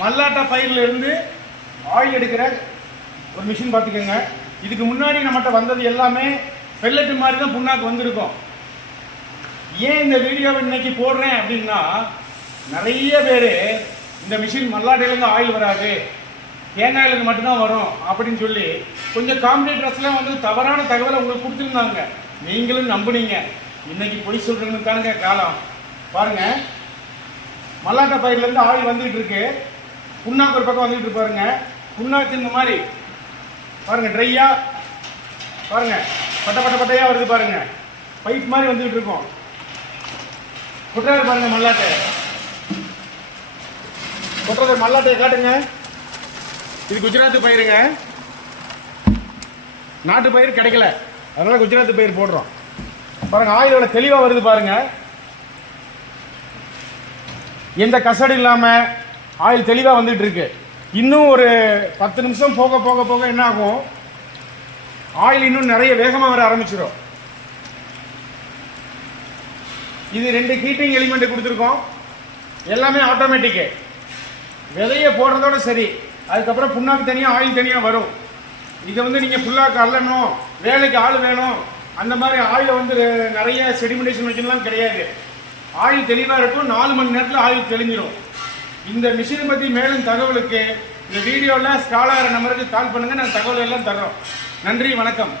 மல்லாட்டை பயிரில் இருந்து ஆயில் எடுக்கிற ஒரு மிஷின் பார்த்துக்கோங்க. இதுக்கு முன்னாடி நம்மகிட்ட வந்தது எல்லாமே பெல்லட்டு மாதிரி தான் புண்ணாக்கு வந்திருக்கும். ஏன் இந்த வீடியோவை இன்னைக்கு போடுறேன் அப்படின்னா, நிறைய பேர் இந்த மிஷின் மல்லாட்டையிலேருந்து ஆயில் வராது, தேங்காயிலேருந்து மட்டும்தான் வரும் அப்படின்னு சொல்லி கொஞ்சம் காம்படிட்டர்ஸ்லாம் வந்து தவறான தகவலை உங்களுக்கு கொடுத்துருந்தாங்க. நீங்களும் நம்புனீங்க. இன்னைக்கு பொய் சொல்கிறதுக்கானுங்க காலம். பாருங்கள், மல்லாட்டை பயிர்லேருந்து ஆயில் வந்துகிட்டு இருக்கு. புண்ணாக்கு ஒரு பக்கம் வந்துகிட்டு பாருங்க. புண்ணாக்கு இந்த மாதிரி பாருங்க, ட்ரையா பாருங்க, பட்டையா வருது பாருங்க, பைப் மாதிரி வந்துகிட்டு இருக்கும். கொட்டுறாரு பாருங்க மல்லாட்டை. கொட்டுறது மல்லாட்டையை காட்டுங்க. இது குஜராத் பயிருங்க, நாட்டு பயிர் கிடைக்கல, அதனால குஜராத் பயிர் போடுறோம். பாருங்க, ஆயிலோட தெளிவாக வருது பாருங்க. எந்த கசடு இல்லாமல் ஆயில் தெளிவாக வந்துட்டு இருக்கு. இன்னும் ஒரு 10 நிமிஷம் போக போக போக என்ன ஆகும், ஆயில் இன்னும் நிறைய வேகமாக வர ஆரம்பிச்சிடும். இது 2 ஹீட்டிங் எலிமெண்ட் கொடுத்துருக்கோம். எல்லாமே ஆட்டோமேட்டிக்கு. விதையை போடுறதோட சரி, அதுக்கப்புறம் புண்ணாக்கு தனியாக ஆயில் தனியாக வரும். இதை வந்து நீங்கள் புண்ணாக்கு அள்ளணும், வேலைக்கு ஆள் வேணும், அந்த மாதிரி ஆயிலை வந்து நிறைய செடிமெண்டேஷன் வைக்கணும்லாம் கிடையாது. ஆயில் தெளிவாக இருக்கும். 4 மணி நேரத்தில் ஆயில் தெளிஞ்சிடும். இந்த மிஷினை பற்றி மேலும் தகவலுக்கு இந்த வீடியோவில் ஸ்காலர் நம்பருக்கு கால் பண்ணுங்கள். நாங்கள் தகவல் எல்லாம் தர்றோம். நன்றி, வணக்கம்.